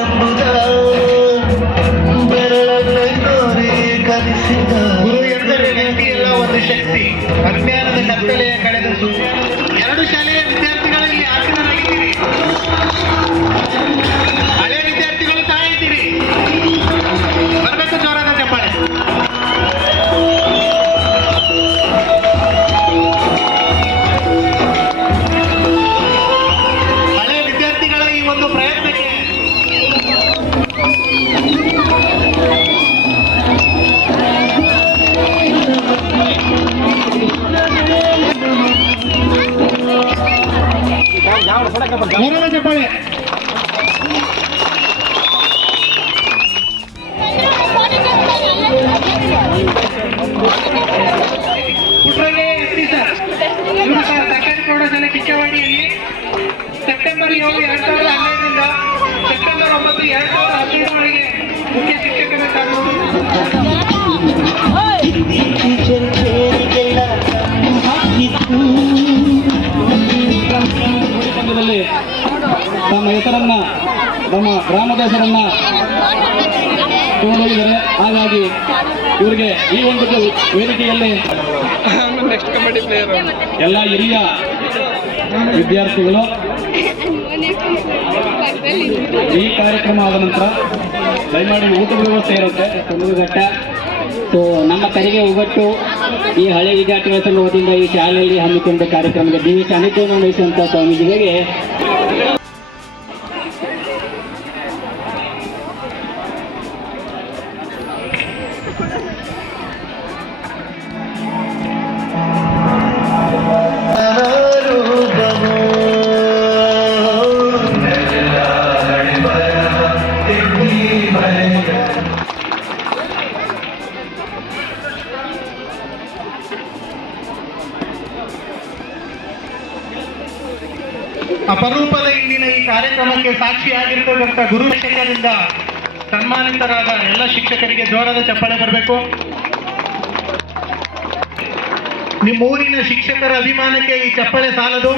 ಎಂಬುದ ಬೆರಳನ್ನು ತೋರಿ ಕಲಿಸಿದ. ಗುರು ಎಂದರೆ ವ್ಯಕ್ತಿಯಲ್ಲ ಒಂದು ಶಕ್ತಿ, ಅಜ್ಞಾನದ ಕತ್ತಲೆಯ ಕಳೆದ ಎರಡು ಶಾಲೆಯ ವಿದ್ಯಾರ್ಥಿಗಳಲ್ಲಿ ಆಸೀನರಾಗಿದ್ದೀರಿ. ಹಳೆ ವಿದ್ಯಾರ್ಥಿಗಳು ತಾಯಿದ್ದೀರಿ. ಬರಬೇಕು ಜೋರಾದ ಚಪ್ಪಾಳೆ. ಹಳೆ ವಿದ್ಯಾರ್ಥಿಗಳ ಈ ಒಂದು ಪ್ರಯತ್ನಕ್ಕೆ ಜೋರಾದ ಚಪ್ಪಾಳೆ. ಪುಟ್ರಗೆ ಎಸ್ಟಿ ಸರ್, ಇವರು ಸರ್ ಸರ್ಕಾರಿ ಪ್ರೌಢಶಾಲೆ ಕಿಚ್ಚವಾಡಿಯಲ್ಲಿ ಸೆಪ್ಟೆಂಬರ್ 7, 2015ರಿಂದ ಸೆಪ್ಟೆಂಬರ್ 9, 2017ವರೆಗೆ ಮುಖ್ಯ ಶಿಕ್ಷಕರಾಗಿದ್ದರು. ತಮ್ಮ ಹೆಸರನ್ನ, ನಮ್ಮ ಗ್ರಾಮದ ಹೆಸರನ್ನ ತಗೊಂಡೋಗಿದ್ದಾರೆ. ಹಾಗಾಗಿ ಇವರಿಗೆ ಈ ಒಂದು ವೇದಿಕೆಯಲ್ಲಿ ನೆಕ್ಸ್ಟ್ ಕಬಡ್ಡಿ ಪ್ಲೇಯರ್ ಎಲ್ಲ ಹಿರಿಯ ವಿದ್ಯಾರ್ಥಿಗಳು ಈ ಕಾರ್ಯಕ್ರಮ ಆದ ನಂತರ ದಯಮಾಡಿ ಊಟದ ವ್ಯವಸ್ಥೆ ಇರುತ್ತೆ. ಘಟ್ಟ. ಸೊ ನಮ್ಮ ಕರೆಗೆ ಒಗ್ಗಟ್ಟು ಈ ಹಳೆ ವಿದ್ಯಾರ್ಥಿಗಳ ಸಂಘದಿಂದ ಈ ಶಾಲೆಯಲ್ಲಿ ಹಮ್ಮಿಕೊಂಡ ಕಾರ್ಯಕ್ರಮಕ್ಕೆ ದಿವ್ಯ ಸಾನ್ನಿಧ್ಯವನ್ನು ವಹಿಸುವಂತಹ ಸ್ವಾಮೀಜಿಗಳಿಗೆ ಅಪರೂಪದ ಇಂದಿನ ಈ ಕಾರ್ಯಕ್ರಮಕ್ಕೆ ಸಾಕ್ಷಿಯಾಗಿರ್ತಕ್ಕಂಥ ಗುರು ಶಿಕ್ಷಕರಿಂದ ಸನ್ಮಾನಿತರಾದ ಎಲ್ಲ ಶಿಕ್ಷಕರಿಗೆ ಜೋರಾದ ಚಪ್ಪಾಳೆ ಬರಬೇಕು. ನಿಮ್ಮ ಊರಿನ ಶಿಕ್ಷಕರ ಅಭಿಮಾನಕ್ಕೆ ಈ ಚಪ್ಪಾಳೆ ಸಾಲದು.